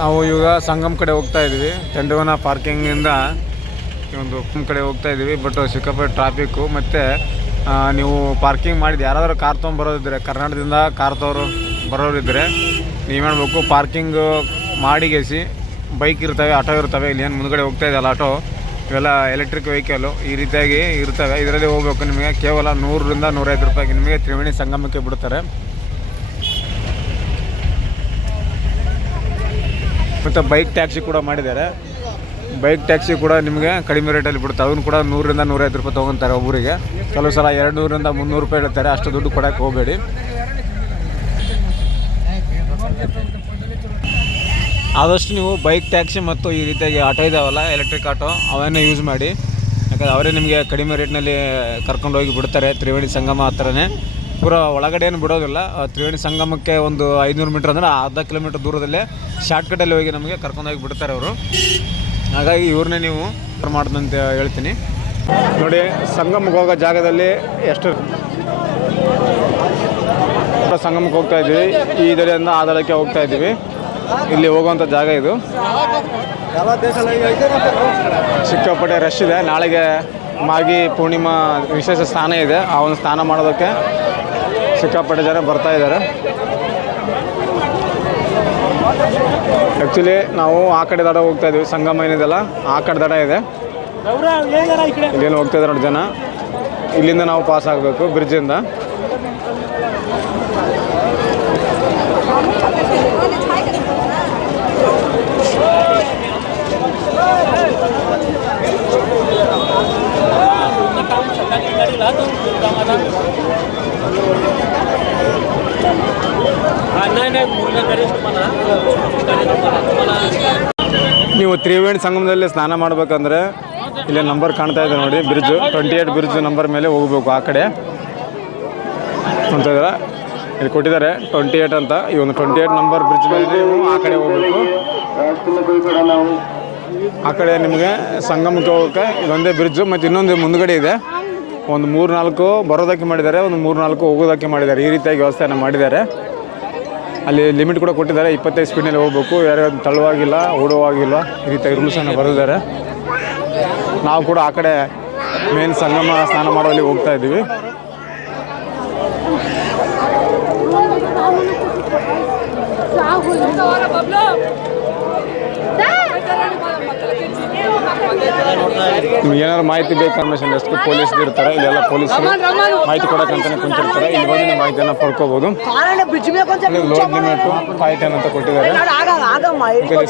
ನಾವು ಇವಾಗ ಸಂಗಮ್ ಕಡೆ ಹೋಗ್ತಾ ಇದ್ದೀವಿ. ಚಂಡವನ ಪಾರ್ಕಿಂಗಿಂದ ಒಂದು ಕಡೆ ಹೋಗ್ತಾ ಇದ್ದೀವಿ. ಬಟ್ ಸಿಕ್ಕಾಪಟ್ಟೆ ಟ್ರಾಫಿಕ್ಕು. ಮತ್ತು ನೀವು ಪಾರ್ಕಿಂಗ್ ಮಾಡಿದ್ದು ಯಾರಾದರೂ ಕಾರ್ ತೊಗೊಂಬರೋದಿದ್ದರೆ, ಕರ್ನಾಟಕದಿಂದ ಕಾರ್ ಬರೋರಿದ್ದರೆ ನೀವು ಮಾಡಬೇಕು, ಪಾರ್ಕಿಂಗು ಮಾಡಿಗೆಸಿ ಬೈಕ್ ಇರ್ತವೆ, ಆಟೋ ಇರ್ತವೆ. ಇಲ್ಲಿ ಏನು ಮುಂದ್ಗಡೆ ಹೋಗ್ತಾ ಇದೆಯಲ್ಲ ಆಟೋ, ಇವೆಲ್ಲ ಎಲೆಕ್ಟ್ರಿಕ್ ವೆಹಿಕಲ್ಲು ಈ ರೀತಿಯಾಗಿ ಇರ್ತವೆ. ಇದರಲ್ಲಿ ಹೋಗ್ಬೇಕು. ನಿಮಗೆ ಕೇವಲ 100 ರಿಂದ 105 ರೂಪಾಯಿಗೆ ನಿಮಗೆ ತ್ರಿವೇಣಿ ಸಂಗಮಕ್ಕೆ ಬಿಡ್ತಾರೆ. ಮತ್ತು ಬೈಕ್ ಟ್ಯಾಕ್ಸಿ ಕೂಡ ಮಾಡಿದ್ದಾರೆ. ಬೈಕ್ ಟ್ಯಾಕ್ಸಿ ಕೂಡ ನಿಮಗೆ ಕಡಿಮೆ ರೇಟಲ್ಲಿ ಬಿಡುತ್ತೆ. ಅದನ್ನು ಕೂಡ 100 ರಿಂದ 105 ರೂಪಾಯಿ ತೊಗೊತಾರೆ ಒಬ್ಬರಿಗೆ. ಕೆಲವು ಸಲ 200 ರಿಂದ 300 ರೂಪಾಯಿ ಹೇಳ್ತಾರೆ. ಅಷ್ಟು ದುಡ್ಡು ಕೊಡೋಕ್ಕೆ ಹೋಗಬೇಡಿ. ಆದಷ್ಟು ನೀವು ಬೈಕ್ ಟ್ಯಾಕ್ಸಿ ಮತ್ತು ಈ ರೀತಿಯಾಗಿ ಆಟೋ ಇದ್ದಾವಲ್ಲ, ಎಲೆಕ್ಟ್ರಿಕ್ ಆಟೋ, ಅವನ್ನೇ ಯೂಸ್ ಮಾಡಿ. ಯಾಕಂದರೆ ಅವರೇ ನಿಮಗೆ ಕಡಿಮೆ ರೇಟ್ನಲ್ಲಿ ಕರ್ಕೊಂಡೋಗಿ ಬಿಡ್ತಾರೆ. ತ್ರಿವೇಣಿ ಸಂಗಮ ಹತ್ರನೇ, ಪೂರ ಒಳಗಡೆ ಏನು ಬಿಡೋದಿಲ್ಲ. ತ್ರಿವೇಣಿ ಸಂಗಮಕ್ಕೆ ಒಂದು 500 ಮೀಟ್ರ್ ಅಂದರೆ ಅರ್ಧ ಕಿಲೋಮೀಟ್ರ್ ದೂರದಲ್ಲೇ ಶಾರ್ಟ್ಕಟ್ಟಲ್ಲಿ ಹೋಗಿ ನಮಗೆ ಕರ್ಕೊಂಡೋಗಿ ಬಿಡ್ತಾರೆ ಅವರು. ಹಾಗಾಗಿ ಇವ್ರನ್ನೇ ನೀವು ಮಾಡೋದಂತ ಹೇಳ್ತೀನಿ. ನೋಡಿ, ಸಂಗಮಕ್ಕೆ ಹೋಗೋ ಜಾಗದಲ್ಲಿ ಎಷ್ಟು ಸಂಗಮಕ್ಕೆ ಹೋಗ್ತಾ ಇದ್ದೀವಿ. ಈ ದಡೆಯಿಂದ ಆ ದಡಕ್ಕೆ ಹೋಗ್ತಾ ಇದ್ದೀವಿ. ಇಲ್ಲಿ ಹೋಗುವಂಥ ಜಾಗ ಇದು. ಸಿಕ್ಕಾಪಟ್ಟೆ ರಶ್ ಇದೆ. ನಾಳೆಗೆ ಮಾಗಿ ಪೂರ್ಣಿಮಾ ವಿಶೇಷ ಸ್ನಾನ ಇದೆ. ಆ ಒಂದು ಸ್ನಾನ ಮಾಡೋದಕ್ಕೆ ಸಿಕ್ಕಾಪಟ್ಟೆ ಜನ ಬರ್ತಾ ಇದ್ದಾರೆ. ಆ್ಯಕ್ಚುಲಿ ನಾವು ಆ ಕಡೆ ದಡ ಹೋಗ್ತಾ ಇದ್ದೀವಿ. ಸಂಗಮ ಏನಿದೆಲ್ಲ ಆ ಕಡೆ ದಡ ಇದೆ. ಇಲ್ಲೇನು ಹೋಗ್ತಾ ಇದ್ದಾರೆ ನೋಡಿ ಜನ. ಇಲ್ಲಿಂದ ನಾವು ಪಾಸ್ ಆಗಬೇಕು ಬ್ರಿಡ್ಜಿಂದ. ನೀವು ತ್ರಿವೇಣಿ ಸಂಗಮದಲ್ಲಿ ಸ್ನಾನ ಮಾಡಬೇಕಂದ್ರೆ ಇಲ್ಲಿ ನಂಬರ್ ಕಾಣ್ತಾ ಇದೆ ನೋಡಿ, ಬ್ರಿಡ್ಜು 28 ಬ್ರಿಡ್ಜ್ ನಂಬರ್ ಮೇಲೆ ಹೋಗಬೇಕು. ಆ ಕಡೆ ಅಂತ ಇದ್ದಾರೆ, ಇಲ್ಲಿ ಕೊಟ್ಟಿದ್ದಾರೆ 28 ಅಂತ. ಈ ಒಂದು 28 ನಂಬರ್ ಬ್ರಿಡ್ಜ್ ಮೇಲೆ ನೀವು ಆ ಕಡೆ ಹೋಗಬೇಕು. ಆ ಕಡೆ ನಿಮಗೆ ಸಂಗಮಕ್ಕೆ ಹೋಗೋಕ್ಕೆ ಇದೊಂದೇ ಬ್ರಿಡ್ಜು. ಮತ್ತು ಇನ್ನೊಂದು ಮುಂದುಗಡೆ ಇದೆ. ಒಂದು 3-4 ಬರೋದಕ್ಕೆ ಮಾಡಿದ್ದಾರೆ, ಒಂದು 3-4 ಹೋಗೋದಕ್ಕೆ ಮಾಡಿದ್ದಾರೆ. ಈ ರೀತಿಯಾಗಿ ವ್ಯವಸ್ಥೆಯನ್ನು ಮಾಡಿದ್ದಾರೆ. ಅಲ್ಲಿ ಲಿಮಿಟ್ ಕೂಡ ಕೊಟ್ಟಿದ್ದಾರೆ, 25 ಸ್ಪೀಡ್ನಲ್ಲಿ ಹೋಗಬೇಕು. ಯಾರು ತಳ್ಳುವಾಗಿಲ್ಲ, ಓಡುವಾಗಿಲ್ಲ, ಈ ರೀತಿಯಾಗಿ ರೂಲ್ಸನ್ನು ಬರೆದಿದ್ದಾರೆ. ನಾವು ಕೂಡ ಆ ಕಡೆ ಮೇನ್ ಸಂಗಮ ಸ್ನಾನ ಮಾಡುವಲ್ಲಿ ಹೋಗ್ತಾ ಇದ್ದೀವಿ. ನಿಮ್ಗೆ ಏನಾದ್ರು ಮಾಹಿತಿ ಬೇಕು ಇನ್ಫಾರ್ಮೇಷನ್ ಎಷ್ಟು ಪೊಲೀಸ್ ಇರ್ತಾರೆ, ಇಲ್ಲೆಲ್ಲ ಪೊಲೀಸರು ಮಾಹಿತಿ ಕೊಡೋಕ್ಕಂತಾನೆ ಕುಂತಿರ್ತಾರೆ. ಇಲ್ಲಿ ಬಂದು ನೀವು ಮಾಹಿತಿಯನ್ನು ಪಡ್ಕೋಬೋದು. ಲೋಡ್ ಲಿಮಿಟು 510 ಅಂತ ಕೊಟ್ಟಿದ್ದಾರೆ.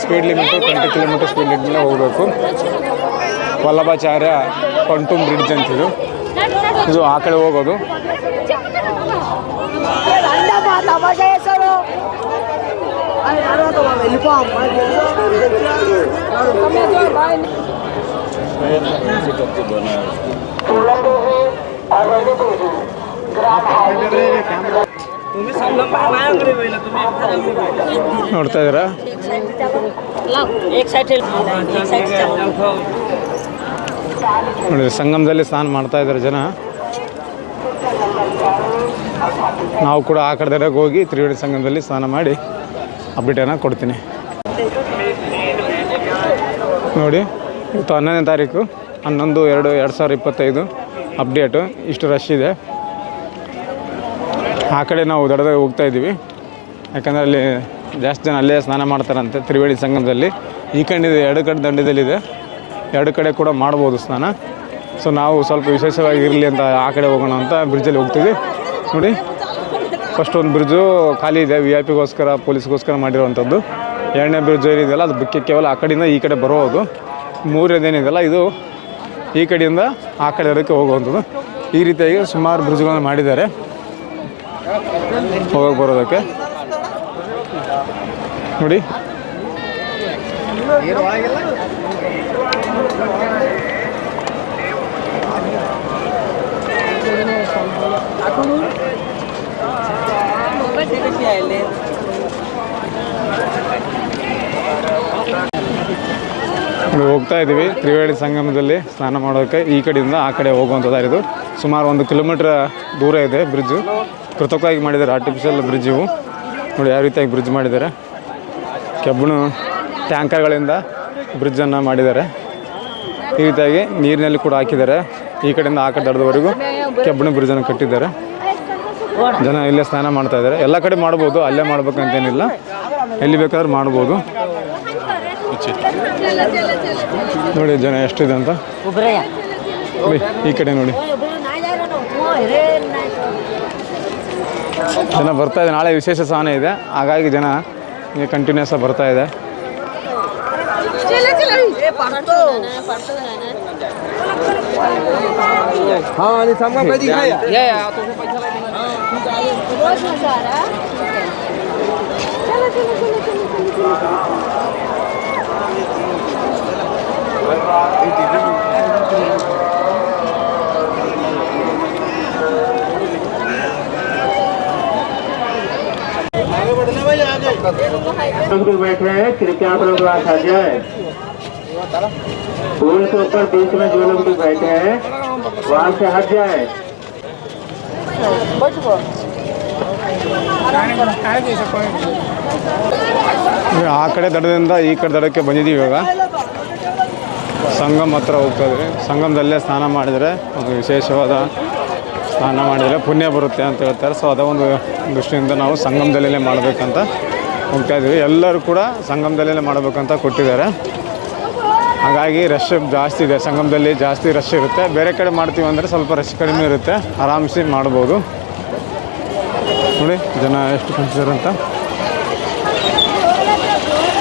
ಸ್ಪೀಡ್ ಲಿಮಿಟು 20 ಕಿಲೋಮೀಟರ್ ಸ್ಪೀಡ್ ಲಿಮಿಟ್ನಲ್ಲೇ ಹೋಗಬೇಕು. ವಲ್ಲಭಾಚಾರ್ಯ ಪಂಟುಮ್ ಬ್ರಿಡ್ಜ್ ಅಂತಿದು. ಇದು ಆ ಕಡೆ ಹೋಗೋದು. ನೋಡ್ತಾ ಇದ್ದೀರಾ, ನೋಡಿ ಸಂಗಮದಲ್ಲಿ ಸ್ನಾನ ಮಾಡ್ತಾ ಇದ್ದಾರೆ ಜನ. ನಾವು ಕೂಡ ಆ ಕಡೆ ಹೋಗಿ ತ್ರಿವೇಣಿ ಸಂಗಮದಲ್ಲಿ ಸ್ನಾನ ಮಾಡಿ ಅಪ್ಡೇಟನ್ನು ಕೊಡ್ತೀನಿ. ನೋಡಿ, ಇವತ್ತು 11ನೇ ತಾರೀಕು 11/2/2025 ಅಪ್ಡೇಟು. ಇಷ್ಟು ರಶ್ ಇದೆ. ಆ ಕಡೆ ನಾವು ದಡದಾಗ ಹೋಗ್ತಾ ಇದ್ದೀವಿ. ಯಾಕಂದರೆ ಅಲ್ಲಿ ಜಾಸ್ತಿ ಜನ ಅಲ್ಲೇ ಸ್ನಾನ ಮಾಡ್ತಾರಂತೆ ತ್ರಿವೇಣಿ ಸಂಗಮದಲ್ಲಿ. ಈ ಕಡೆ 2 ಕಡೆ ದಂಡದಲ್ಲಿದೆ, 2 ಕಡೆ ಕೂಡ ಮಾಡ್ಬೋದು ಸ್ನಾನ. ಸೊ ನಾವು ಸ್ವಲ್ಪ ವಿಶೇಷವಾಗಿ ಇರಲಿ ಅಂತ ಆ ಕಡೆ ಹೋಗೋಣ ಅಂತ ಬ್ರಿಡ್ಜಲ್ಲಿ ಹೋಗ್ತೀವಿ. ನೋಡಿ, ಫಸ್ಟ್ ಒಂದು ಬ್ರಿಡ್ಜು ಖಾಲಿ ಇದೆ, VIP ಗೋಸ್ಕರ ಪೊಲೀಸ್ಗೋಸ್ಕರ ಮಾಡಿರುವಂಥದ್ದು. 2ನೇ ಬ್ರಿಡ್ಜ್ ಏನಿದೆಯಲ್ಲ ಅದು ಬಿಕ್ಕೆ ಕೇವಲ ಆ ಕಡೆಯಿಂದ ಈ ಕಡೆ ಬರೋದು. 3ನೇದೇನಿದೆಯಲ್ಲ ಇದು ಈ ಕಡೆಯಿಂದ ಆ ಕಡೆ ಅದಕ್ಕೆ ಹೋಗುವಂಥದ್ದು. ಈ ರೀತಿಯಾಗಿ ಸುಮಾರು ಬ್ರಿಡ್ಜ್ಗಳನ್ನು ಮಾಡಿದ್ದಾರೆ ಹೋಗೋಕೆ ಬರೋದಕ್ಕೆ. ನೋಡಿ, ಹೋಗ್ತಾ ಇದ್ದೀವಿ ತ್ರಿವೇಣಿ ಸಂಗಮದಲ್ಲಿ ಸ್ನಾನ ಮಾಡೋಕ್ಕೆ. ಈ ಕಡೆಯಿಂದ ಆ ಕಡೆ ಹೋಗುವಂಥದ್ದು. ಸುಮಾರು 1 ಕಿಲೋಮೀಟ್ರ್ ದೂರ ಇದೆ ಬ್ರಿಡ್ಜು. ಕೃತಕವಾಗಿ ಮಾಡಿದ್ದಾರೆ, ಆರ್ಟಿಫಿಷಿಯಲ್ ಬ್ರಿಡ್ಜ್ ಇವು. ನೋಡಿ ಯಾವ ರೀತಿಯಾಗಿ ಬ್ರಿಡ್ಜ್ ಮಾಡಿದ್ದಾರೆ. ಕೆಬ್ಬಣ ಟ್ಯಾಂಕರ್ಗಳಿಂದ ಬ್ರಿಡ್ಜನ್ನು ಮಾಡಿದ್ದಾರೆ. ಈ ರೀತಿಯಾಗಿ ನೀರಿನಲ್ಲಿ ಕೂಡ ಹಾಕಿದ್ದಾರೆ. ಈ ಕಡೆಯಿಂದ ಆ ಕಡೆ ದಡದವರೆಗೂ ಕೆಬ್ಬಣ ಬ್ರಿಡ್ಜನ್ನು ಕಟ್ಟಿದ್ದಾರೆ. ಜನ ಇಲ್ಲೇ ಸ್ನಾನ ಮಾಡ್ತಾ ಇದ್ದಾರೆ. ಎಲ್ಲ ಕಡೆ ಮಾಡ್ಬೋದು, ಅಲ್ಲೇ ಮಾಡ್ಬೇಕಂತೇನಿಲ್ಲ, ಎಲ್ಲಿ ಬೇಕಾದ್ರೂ ಮಾಡ್ಬೋದು. ನೋಡಿ ಜನ ಎಷ್ಟಿದೆ ಅಂತ. ಈ ಕಡೆ ನೋಡಿ ಜನ ಬರ್ತಾ ಇದೆ. ನಾಳೆ ವಿಶೇಷ ಸ್ನಾನ ಇದೆ, ಹಾಗಾಗಿ ಜನ ಕಂಟಿನ್ಯೂಸ್ ಆಗಿ ಬರ್ತಾ ಇದೆ. बैठे हैं, कृपया आप लोग आ जाए। पुल के ऊपर बीच में जो लोग भी बैठे हैं वहाँ से हट जाए। ಆ ಕಡೆ ದಡದಿಂದ ಈ ಕಡೆ ದಡಕ್ಕೆ ಬಂದಿದ್ದೀವಿ. ಇವಾಗ ಸಂಗಮ್ ಹತ್ರ ಹೋಗ್ತಾ ಇದ್ವಿ. ಸಂಗಮದಲ್ಲೇ ಸ್ನಾನ ಮಾಡಿದರೆ ಒಂದು ವಿಶೇಷವಾದ ಸ್ನಾನ ಮಾಡಿದರೆ ಪುಣ್ಯ ಬರುತ್ತೆ ಅಂತ ಹೇಳ್ತಾರೆ. ಸೊ ಅದ ಒಂದು ದೃಷ್ಟಿಯಿಂದ ನಾವು ಸಂಗಮದಲ್ಲೇ ಮಾಡಬೇಕಂತ ಹೋಗ್ತಾ ಇದ್ವಿ. ಎಲ್ಲರೂ ಕೂಡ ಸಂಗಮದಲ್ಲೇ ಮಾಡಬೇಕಂತ ಕೊಟ್ಟಿದ್ದಾರೆ. ಹಾಗಾಗಿ ರಶ್ ಜಾಸ್ತಿ ಇದೆ. ಸಂಗಮದಲ್ಲಿ ಜಾಸ್ತಿ ರಶ್ ಇರುತ್ತೆ. ಬೇರೆ ಕಡೆ ಮಾಡ್ತೀವಿ ಅಂದರೆ ಸ್ವಲ್ಪ ರಶ್ ಕಡಿಮೆ ಇರುತ್ತೆ, ಆರಾಮಿಸಿ ಮಾಡ್ಬೋದು. ನೋಡಿ ಜನ ಎಷ್ಟು ಕುಂತಿದ್ದಾರೆ ಅಂತ.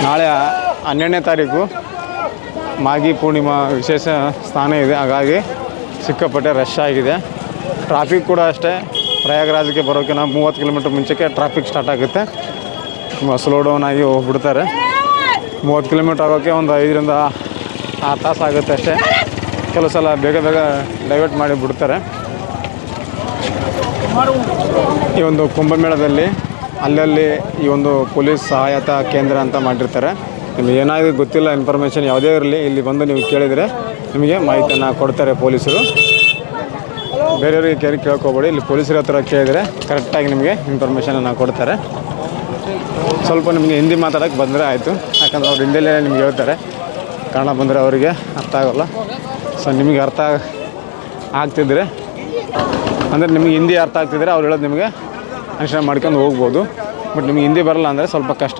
ನಾಳೆ 12ನೇ ತಾರೀಕು ಮಾಘಿ ಪೂರ್ಣಿಮಾ ವಿಶೇಷ ಸ್ನಾನ ಇದೆ. ಹಾಗಾಗಿ ಸಿಕ್ಕಾಪಟ್ಟೆ ರಶ್ ಆಗಿದೆ. ಟ್ರಾಫಿಕ್ ಕೂಡ ಅಷ್ಟೇ. ಪ್ರಯಾಗರಾಜ್ಗೆ ಬರೋಕ್ಕೆ ನಾವು 30 ಕಿಲೋಮೀಟ್ರ್ ಮುಂಚೆಗೆ ಟ್ರಾಫಿಕ್ ಸ್ಟಾರ್ಟ್ ಆಗುತ್ತೆ. ಸ್ಲೋ ಡೌನ್ ಆಗಿ ಹೋಗ್ಬಿಡ್ತಾರೆ. 30 ಕಿಲೋಮೀಟ್ರ್ ಆಗೋಕ್ಕೆ ಒಂದು 5ರಿಂದ 6 ತಾಸು ಆಗುತ್ತೆ ಅಷ್ಟೇ. ಕೆಲವು ಸಲ ಬೇಗ ಬೇಗ ಡೈವರ್ಟ್ ಮಾಡಿ ಬಿಡ್ತಾರೆ. ಈ ಒಂದು ಕುಂಭಮೇಳದಲ್ಲಿ ಅಲ್ಲಲ್ಲಿ ಈ ಒಂದು ಪೊಲೀಸ್ ಸಹಾಯತಾ ಕೇಂದ್ರ ಅಂತ ಮಾಡಿರ್ತಾರೆ. ನಿಮಗೆ ಏನಾದರೂ ಗೊತ್ತಿಲ್ಲ ಇನ್ಫಾರ್ಮೇಷನ್ ಯಾವುದೇ ಇರಲಿ, ಇಲ್ಲಿ ಬಂದು ನೀವು ಕೇಳಿದರೆ ನಿಮಗೆ ಮಾಹಿತಿಯನ್ನು ಕೊಡ್ತಾರೆ ಪೊಲೀಸರು. ಬೇರೆಯವ್ರಿಗೆ ಕೇಳ್ಕೊಬೇಡಿ, ಇಲ್ಲಿ ಪೊಲೀಸರ ಹತ್ರ ಕೇಳಿದರೆ ಕರೆಕ್ಟಾಗಿ ನಿಮಗೆ ಇನ್ಫಾರ್ಮೇಷನನ್ನು ಕೊಡ್ತಾರೆ. ಸ್ವಲ್ಪ ನಿಮಗೆ ಹಿಂದಿ ಮಾತಾಡೋಕ್ಕೆ ಬಂದರೆ ಆಯಿತು, ಯಾಕಂದ್ರೆ ಅವ್ರು ಹಿಂದಿಯಲ್ಲೇ ನಿಮ್ಗೆ ಹೇಳ್ತಾರೆ. ಕನ್ನಡ ಬಂದರೆ ಅವರಿಗೆ ಅರ್ಥ ಆಗೋಲ್ಲ. ಸೊ ನಿಮಗೆ ಅರ್ಥ ಆಗ್ತಿದ್ರೆ ಅಂದರೆ ನಿಮಗೆ ಹಿಂದಿ ಅರ್ಥ ಆಗ್ತಿದ್ರೆ ಅವ್ರು ಹೇಳೋದು ನಿಮಗೆ ಅನುಸರಣೆ ಮಾಡ್ಕೊಂಡು ಹೋಗ್ಬೋದು. ಬಟ್ ನಿಮಗೆ ಹಿಂದಿ ಬರಲ್ಲ ಅಂದರೆ ಸ್ವಲ್ಪ ಕಷ್ಟ.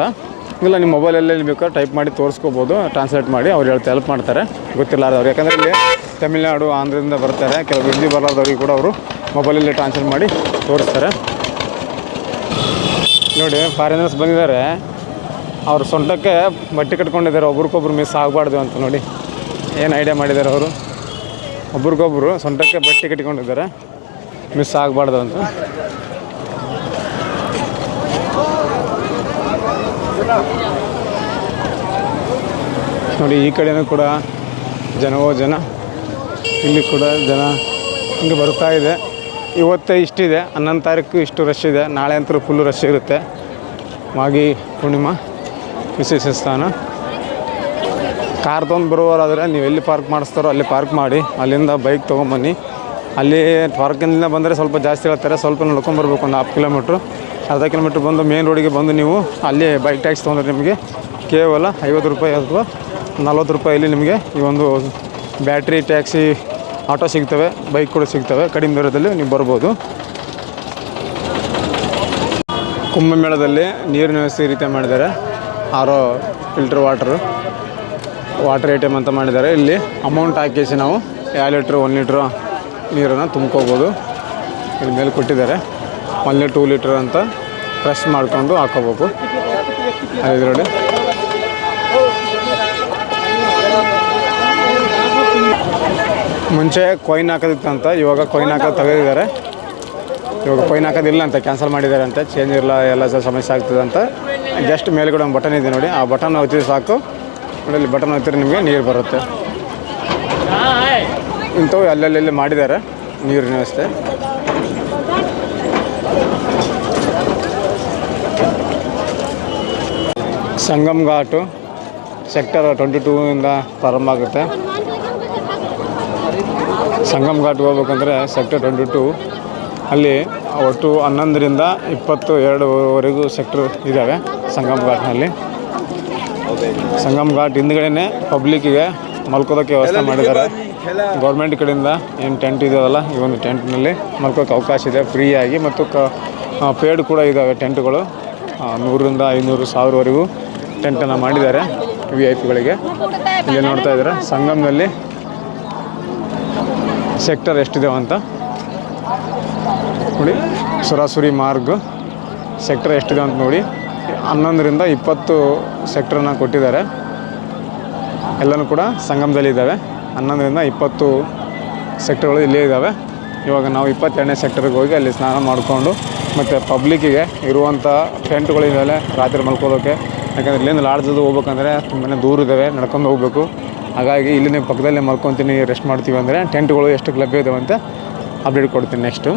ಇಲ್ಲ ನಿಮ್ಮ ಮೊಬೈಲಲ್ಲಿ ಬೇಕಾದ್ರೆ ಟೈಪ್ ಮಾಡಿ ತೋರಿಸ್ಕೋಬೋದು, ಟ್ರಾನ್ಸ್ಲೇಟ್ ಮಾಡಿ ಅವ್ರು ಹೇಳ್ತಾ ಹೆಲ್ಪ್ ಮಾಡ್ತಾರೆ ಗೊತ್ತಿಲ್ಲಾರ್ದವ್ರು. ಯಾಕಂದರೆ ಇಲ್ಲಿ ತಮಿಳ್ನಾಡು ಆಂಧ್ರದಿಂದ ಬರ್ತಾರೆ. ಕೆಲವು ಹಿಂದಿ ಬರಲಾರ್ದವ್ರಿಗೆ ಕೂಡ ಅವರು ಮೊಬೈಲಲ್ಲಿ ಟ್ರಾನ್ಸ್ಲೇಟ್ ಮಾಡಿ ತೋರಿಸ್ತಾರೆ. ನೋಡಿ ಫಾರಿನರ್ಸ್ ಬಂದಿದ್ದಾರೆ, ಅವ್ರು ಸೊಂಟಕ್ಕೆ ಬಟ್ಟೆ ಕಟ್ಕೊಂಡಿದ್ದಾರೆ. ಒಬ್ರಿಗೊಬ್ರು ಮಿಸ್ ಆಗಬಾರ್ದು ಅಂತ ನೋಡಿ ಏನು ಐಡಿಯಾ ಮಾಡಿದ್ದಾರೆ ಅವರು. ಒಬ್ರಿಗೊಬ್ರು ಸೊಂಟಕ್ಕೆ ಬಟ್ಟೆ ಕಟ್ಕೊಂಡಿದ್ದಾರೆ, ಮಿಸ್ ಆಗಬಾರ್ದು ಅಂತ. ನೋಡಿ ಈ ಕಡೆಯೂ ಕೂಡ ಜನವೋ ಜನ, ಇಲ್ಲಿ ಕೂಡ ಜನ ಹಿಂಗೆ ಬರ್ತಾ ಇದೆ. ಇವತ್ತೇ ಇಷ್ಟಿದೆ, 11 ತಾರೀಕು ಇಷ್ಟು ರಶ್ ಇದೆ. ನಾಳೆ ಅಂತೂ ಫುಲ್ಲು ರಶ್ ಇರುತ್ತೆ. ಮಾಘಿ ಪೂರ್ಣಿಮಾ ವಿಶೇಷ ಸ್ಥಾನ. ಕಾರ್ ತೊಗೊಂಡು ಬರುವವರಾದರೆ ನೀವು ಎಲ್ಲಿ ಪಾರ್ಕ್ ಮಾಡಿಸ್ತಾರೋ ಅಲ್ಲಿ ಪಾರ್ಕ್ ಮಾಡಿ, ಅಲ್ಲಿಂದ ಬೈಕ್ ತೊಗೊಂಬನ್ನಿ. ಅಲ್ಲಿ ಪಾರ್ಕಿಂದ ಬಂದರೆ ಸ್ವಲ್ಪ ಜಾಸ್ತಿ ಹೇಳ್ತಾರೆ, ಸ್ವಲ್ಪ ನಡ್ಕೊಂಬರ್ಬೇಕು. ಒಂದು 10 ಕಿಲೋಮೀಟ್ರು, ಅರ್ಧ ಕಿಲೋಮೀಟ್ರ್ ಬಂದು ಮೇನ್ ರೋಡಿಗೆ ಬಂದು ನೀವು ಅಲ್ಲಿ ಬೈಕ್ ಟ್ಯಾಕ್ಸ್ ತೊಗೊಂಡ್ರೆ ನಿಮಗೆ ಕೇವಲ 50 ರೂಪಾಯಿ ಅಥವಾ 40 ರೂಪಾಯಲ್ಲಿ ನಿಮಗೆ ಈ ಒಂದು ಬ್ಯಾಟ್ರಿ ಟ್ಯಾಕ್ಸಿ ಆಟೋ ಸಿಗ್ತವೆ, ಬೈಕ್ ಕೂಡ ಸಿಗ್ತವೆ. ಕಡಿಮೆ ದರದಲ್ಲಿ ನೀವು ಬರ್ಬೋದು. ಕುಂಭಮೇಳದಲ್ಲಿ ನೀರಿನ ವ್ಯವಸ್ಥೆ ಈ ರೀತಿ ಮಾಡಿದ್ದಾರೆ. ಆರೋ ಫಿಲ್ಟರ್ ವಾಟರ್ ಐಟಮ್ ಅಂತ ಮಾಡಿದ್ದಾರೆ. ಇಲ್ಲಿ ಅಮೌಂಟ್ ಹಾಕಿಸಿ ನಾವು 2 ಲೀಟ್ರ್ 1 ಲೀಟ್ರ್ ನೀರನ್ನು ತುಂಬ್ಕೋಬೋದು. ಇಲ್ಲಿ ಮೇಲೆ ಕೊಟ್ಟಿದ್ದಾರೆ. 1 ಲೀಟ್ರ್ 2 ಲೀಟ್ರ್ ಅಂತ ಫ್ರೆಶ್ ಮಾಡ್ಕೊಂಡು ಹಾಕೋಬೇಕು. ಅದು ನೋಡಿ ಮುಂಚೆ ಕಾಯಿನ್ ಹಾಕೋದಿತ್ತಂತ, ಇವಾಗ ಕಾಯಿನ್ ಹಾಕೋದು ತೆಗೆದಿದ್ದಾರೆ. ಇವಾಗ ಕಾಯಿನ್ ಹಾಕೋದಿಲ್ಲ ಅಂತ, ಕ್ಯಾನ್ಸಲ್ ಮಾಡಿದ್ದಾರೆ ಅಂತ. ಚೇಂಜ್ ಇರಲ್ಲ, ಎಲ್ಲ ಸಮಸ್ಯೆ ಆಗ್ತದೆ ಅಂತ. ಜಸ್ಟ್ ಮೇಲ್ಗಡೆ ಒಂದು ಬಟನ್ ಇದೆ ನೋಡಿ, ಆ ಬಟನ್ ಒತ್ತಿದ್ರೆ ಸಾಕು. ನೋಡಿ ಇಲ್ಲಿ ಬಟನ್ ಒತ್ತಿದ್ರೆ ನಿಮಗೆ ನೀರು ಬರುತ್ತೆ. ಇಂಥವು ಅಲ್ಲಲ್ಲಿ ಮಾಡಿದ್ದಾರೆ ನೀರಿನ ವ್ಯವಸ್ಥೆ. ಸಂಗಮ್ ಘಾಟು ಸೆಕ್ಟರ್ 22 ಇಂದ ಪ್ರಾರಂಭ ಆಗುತ್ತೆ. ಸಂಗಮ್ ಘಾಟ್ಗೆ ಹೋಗ್ಬೇಕಂದ್ರೆ ಸೆಕ್ಟರ್ 22, ಅಲ್ಲಿ ಒಟ್ಟು 11ರಿಂದ 22ವರೆಗೂ ಸೆಕ್ಟರ್ ಇದ್ದಾವೆ ಸಂಗಮ್ ಘಾಟ್ನಲ್ಲಿ. ಸಂಗಮ್ ಘಾಟ್ ಹಿಂದ್ಗಡೆನೇ ಪಬ್ಲಿಕ್ಕಿಗೆ ಮಲ್ಕೋದಕ್ಕೆ ವ್ಯವಸ್ಥೆ ಮಾಡಿದ್ದಾರೆ. ಗೌರ್ಮೆಂಟ್ ಕಡೆಯಿಂದ ಏನು ಟೆಂಟ್ ಇದೆಯಲ್ಲ, ಈ ಒಂದು ಟೆಂಟ್ನಲ್ಲಿ ಮಲ್ಕೋಕ್ಕೆ ಅವಕಾಶ ಇದೆ ಫ್ರೀಯಾಗಿ. ಮತ್ತು ಪೇಡ್ ಕೂಡ ಇದ್ದಾವೆ ಟೆಂಟ್ಗಳು. 100ರಿಂದ 500 1000ವರೆಗೂ ಟೆಂಟನ್ನು ಮಾಡಿದ್ದಾರೆ VIP ಗಳಿಗೆ. ಇಲ್ಲಿ ನೋಡ್ತಾ ಇದ್ದಾರೆ ಸಂಗಮ್ನಲ್ಲಿ ಸೆಕ್ಟರ್ ಎಷ್ಟಿದೆ ಅಂತ ನೋಡಿ. ಸುರಾಸುರಿ ಮಾರ್ಗ್ ಸೆಕ್ಟರ್ ಎಷ್ಟಿದೆ ಅಂತ ನೋಡಿ. 11ರಿಂದ 20 ಸೆಕ್ಟರನ್ನು ಕೊಟ್ಟಿದ್ದಾರೆ. ಎಲ್ಲನೂ ಕೂಡ ಸಂಗಮದಲ್ಲಿ ಇದ್ದಾವೆ. 11ರಿಂದ 20 ಸೆಕ್ಟರ್ಗಳು ಇಲ್ಲೇ ಇದ್ದಾವೆ. ಇವಾಗ ನಾವು 22ನೇ ಸೆಕ್ಟರ್ಗೆ ಹೋಗಿ ಅಲ್ಲಿ ಸ್ನಾನ ಮಾಡಿಕೊಂಡು ಮತ್ತು ಪಬ್ಲಿಕ್ಕಿಗೆ ಇರುವಂಥ ಟೆಂಟ್ಗಳಿದ್ದಾವೆ ರಾತ್ರಿ ಮಲ್ಕೋದಕ್ಕೆ. ಯಾಕಂದರೆ ಇಲ್ಲಿಂದ ಲಾಡ್ಜದು ಹೋಗ್ಬೇಕಂದ್ರೆ ತುಂಬಾ ದೂರ ಇದ್ದಾವೆ, ನಡ್ಕೊಂಡು ಹೋಗಬೇಕು. ಹಾಗಾಗಿ ಇಲ್ಲಿನ ಪಕ್ಕದಲ್ಲೇ ಮಲ್ಕೊತೀನಿ, ರೆಸ್ಟ್ ಮಾಡ್ತೀವಿ ಅಂದರೆ ಟೆಂಟ್ಗಳು ಎಷ್ಟಕ್ಕೆ ಲಭ್ಯ ಇದ್ದಾವೆ ಅಂತ ಅಪ್ಡೇಟ್ ಕೊಡ್ತೀನಿ. ನೆಕ್ಸ್ಟು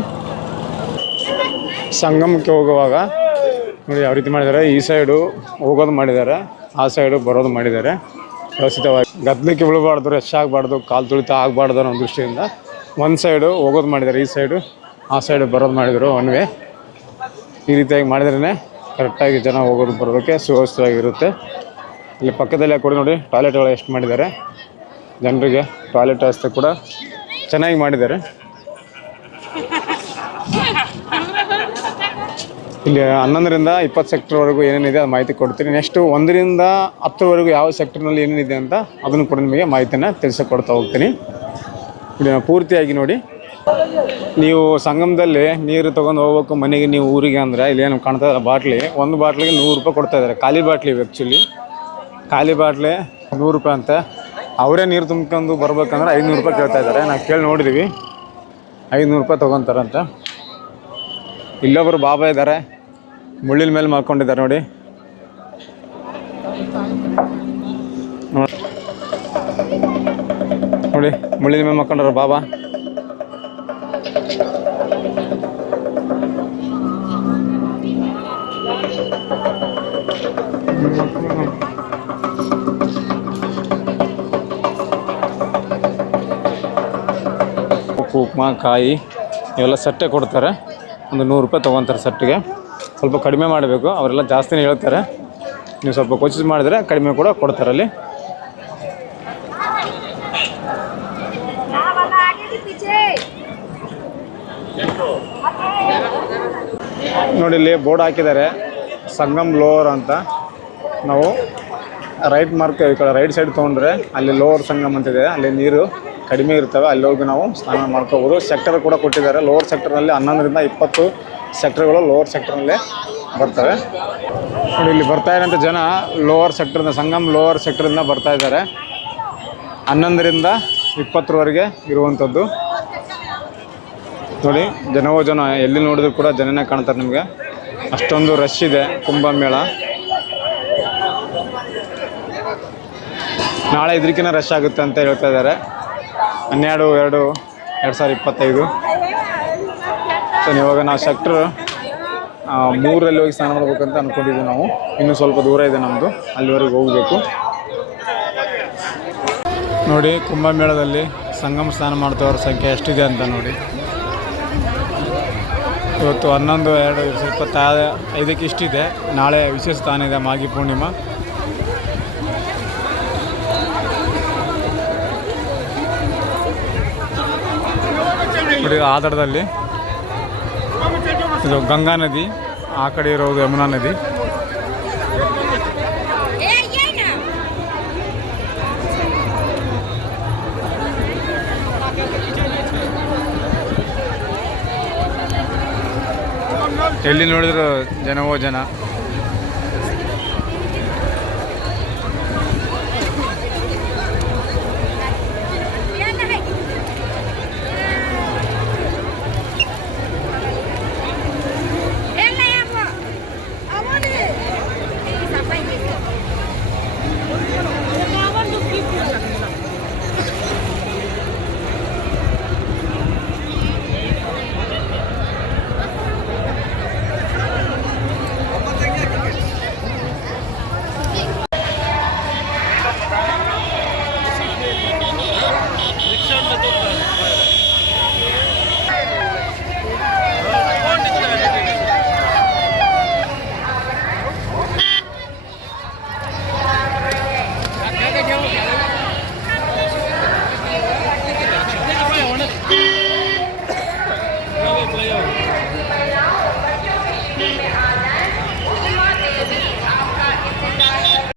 ಸಂಗಮಕ್ಕೆ ಹೋಗುವಾಗ ನೋಡಿ ಯಾವ ರೀತಿ ಮಾಡಿದ್ದಾರೆ. ಈ ಸೈಡು ಹೋಗೋದು ಮಾಡಿದ್ದಾರೆ, ಆ ಸೈಡು ಬರೋದು ಮಾಡಿದ್ದಾರೆ ವ್ಯವಸ್ಥಿತವಾಗಿ. ಗದ್ದಲಕ್ಕೆ ಬೀಳಬಾರ್ದು, ರಶ್ ಆಗಬಾರ್ದು, ಕಾಲು ತುಳಿತ ಆಗಬಾರ್ದು ಅನ್ನೋ ದೃಷ್ಟಿಯಿಂದ ಒಂದು ಸೈಡು ಹೋಗೋದು ಮಾಡಿದ್ದಾರೆ, ಈ ಸೈಡು ಆ ಸೈಡು ಬರೋದು ಮಾಡಿದರು. ಒನ್ ವೇ ಈ ರೀತಿಯಾಗಿ ಮಾಡಿದ್ರೇ ಕರೆಕ್ಟಾಗಿ ಜನ ಹೋಗೋದು ಬರೋದಕ್ಕೆ ಸುವ್ಯವಸ್ಥೆಯಾಗಿರುತ್ತೆ. ಇಲ್ಲಿ ಪಕ್ಕದಲ್ಲೇ ಕೂಡ ನೋಡಿ ಟಾಯ್ಲೆಟ್ಗಳು ಎಷ್ಟು ಮಾಡಿದ್ದಾರೆ. ಜನರಿಗೆ ಟಾಯ್ಲೆಟ್ ವ್ಯವಸ್ಥೆ ಕೂಡ ಚೆನ್ನಾಗಿ ಮಾಡಿದ್ದಾರೆ. ಇಲ್ಲಿ 11ರಿಂದ 20 ಸೆಕ್ಟರ್ವರೆಗೂ ಏನೇನಿದೆ ಅದು ಮಾಹಿತಿ ಕೊಡ್ತೀನಿ. ನೆಕ್ಸ್ಟು 1ರಿಂದ 10ವರೆಗೂ ಯಾವ ಸೆಕ್ಟರ್ನಲ್ಲಿ ಏನೇನಿದೆ ಅಂತ ಅದನ್ನು ಕೂಡ ನಿಮಗೆ ಮಾಹಿತಿಯನ್ನು ತಿಳಿಸಿಕೊಡ್ತಾ ಹೋಗ್ತೀನಿ. ಇಲ್ಲಿ ಪೂರ್ತಿಯಾಗಿ ನೋಡಿ. ನೀವು ಸಂಗಮದಲ್ಲಿ ನೀರು ತೊಗೊಂಡು ಹೋಗ್ಬೇಕು ಮನೆಗೆ, ನೀವು ಊರಿಗೆ ಅಂದರೆ ಇಲ್ಲೇನು ಕಾಣ್ತಾ ಇದ್ದಾರೆ ಬಾಟ್ಲಿ, ಒಂದು ಬಾಟ್ಲಿಗೆ 100 ರೂಪಾಯಿ ಕೊಡ್ತಾಯಿದ್ದಾರೆ. ಖಾಲಿ ಬಾಟ್ಲಿ ಇವೆ ಆ್ಯಕ್ಚುಲಿ, ಖಾಲಿ ಬಾಟ್ಲಿ 100 ರೂಪಾಯಿ ಅಂತೆ. ಅವರೇ ನೀರು ತುಂಬ್ಕೊಂಡು ಬರ್ಬೇಕಂದ್ರೆ 500 ರೂಪಾಯಿ ಕೇಳ್ತಾ ಇದ್ದಾರೆ. ನಾವು ಕೇಳಿ ನೋಡಿದ್ದೀವಿ, 500 ರೂಪಾಯಿ ತೊಗೊತಾರಂತೆ. ಇಲ್ಲೊಬ್ಬರು ಬಾಬಾ ಇದ್ದಾರೆ, ಮುಳ್ಳಿನ ಮೇಲೆ ಮಾಡ್ಕೊಂಡಿದ್ದಾರೆ ನೋಡಿ. ನೋಡಿ ಮುಳ್ಳಿನ ಮೇಲೆ ಮಾಡ್ಕೊಂಡ್ರ ಬಾಬಾ. ಕುಕ್ಮ ಕಾಯಿ ಇವೆಲ್ಲ ಸಟ್ಟೆ ಕೊಡ್ತಾರೆ. ಒಂದು 100 ರೂಪಾಯಿ ತೊಗೊತಾರೆ ಸಟ್ಟಿಗೆ. ಸ್ವಲ್ಪ ಕಡಿಮೆ ಮಾಡಬೇಕು, ಅವರೆಲ್ಲ ಜಾಸ್ತಿನೇ ಹೇಳ್ತಾರೆ. ನೀವು ಸ್ವಲ್ಪ ಕೋಚಿಸ್ ಮಾಡಿದರೆ ಕಡಿಮೆ ಕೂಡ ಕೊಡ್ತಾರೆ ಅಲ್ಲಿ. ನೋಡಿ ಇಲ್ಲಿ ಬೋರ್ಡ್ ಹಾಕಿದ್ದಾರೆ ಸಂಗಮ್ ಲೋವರ್ ಅಂತ. ನಾವು ರೈಟ್ ಮಾರ್ಕ್ ಈ ಕಡೆ ರೈಟ್ ಸೈಡ್ ತೊಗೊಂಡ್ರೆ ಅಲ್ಲಿ ಲೋವರ್ ಸಂಗಮ್ ಅಂತಿದೆ, ಅಲ್ಲಿ ನೀರು ಕಡಿಮೆ ಇರ್ತವೆ, ಅಲ್ಲಿ ಹೋಗಿ ನಾವು ಸ್ನಾನ ಮಾಡ್ಕೋಬೋದು. ಸೆಕ್ಟರ್ ಕೂಡ ಕೊಟ್ಟಿದ್ದಾರೆ. ಲೋವರ್ ಸೆಕ್ಟರ್ನಲ್ಲಿ 11ರಿಂದ 20 ಸೆಕ್ಟರ್ಗಳು ಲೋವರ್ ಸೆಕ್ಟರ್ನಲ್ಲೇ ಬರ್ತವೆ. ನೋಡಿ ಇಲ್ಲಿ ಬರ್ತಾ ಇರೋಂಥ ಜನ ಲೋವರ್ ಸೆಕ್ಟರ್ನ, ಸಂಗಮ್ ಲೋವರ್ ಸೆಕ್ಟರಿಂದ ಬರ್ತಾ ಇದ್ದಾರೆ. 11ರಿಂದ 20ರವರೆಗೆ ಇರುವಂಥದ್ದು. ನೋಡಿ ಜನವೋ ಜನ, ಎಲ್ಲಿ ನೋಡಿದ್ರು ಕೂಡ ಜನನೇ ಕಾಣ್ತಾರೆ ನಿಮಗೆ. ಅಷ್ಟೊಂದು ರಶ್ ಇದೆ ಕುಂಭಮೇಳ. ನಾಳೆ ಇದಕ್ಕಿಂತ ರಶ್ ಆಗುತ್ತೆ ಅಂತ ಹೇಳ್ತಾ ಇದ್ದಾರೆ. 12/2/2025. ಸೊ ಇವಾಗ ನಾವು ಸೆಕ್ಟರ್ 3ರಲ್ಲಿ ಹೋಗಿ ಸ್ನಾನ ಮಾಡ್ಬೇಕಂತ ಅಂದ್ಕೊಂಡಿದ್ದೀವಿ. ನಾವು ಇನ್ನೂ ಸ್ವಲ್ಪ ದೂರ ಇದೆ ನಮ್ಮದು, ಅಲ್ಲಿವರೆಗೆ ಹೋಗಬೇಕು. ನೋಡಿ ಕುಂಭಮೇಳದಲ್ಲಿ ಸಂಗಮ ಸ್ನಾನ ಮಾಡ್ತವ್ರ ಸಂಖ್ಯೆ ಎಷ್ಟಿದೆ ಅಂತ ನೋಡಿ. ಇವತ್ತು 11/2/2025 ಇಷ್ಟಿದೆ. ನಾಳೆ ವಿಶೇಷ ಸ್ಥಾನ ಇದೆ, ಮಾಘಿ ಪೂರ್ಣಿಮಾ. ನೋಡಿ ಆಧಾರದಲ್ಲಿ ಇದು ಗಂಗಾ ನದಿ, ಆ ಕಡೆ ಇರೋದು ಯಮುನಾ ನದಿ. ಎಲ್ಲಿ ನೋಡಿದ್ರು ಜನವೋ ಜನ. में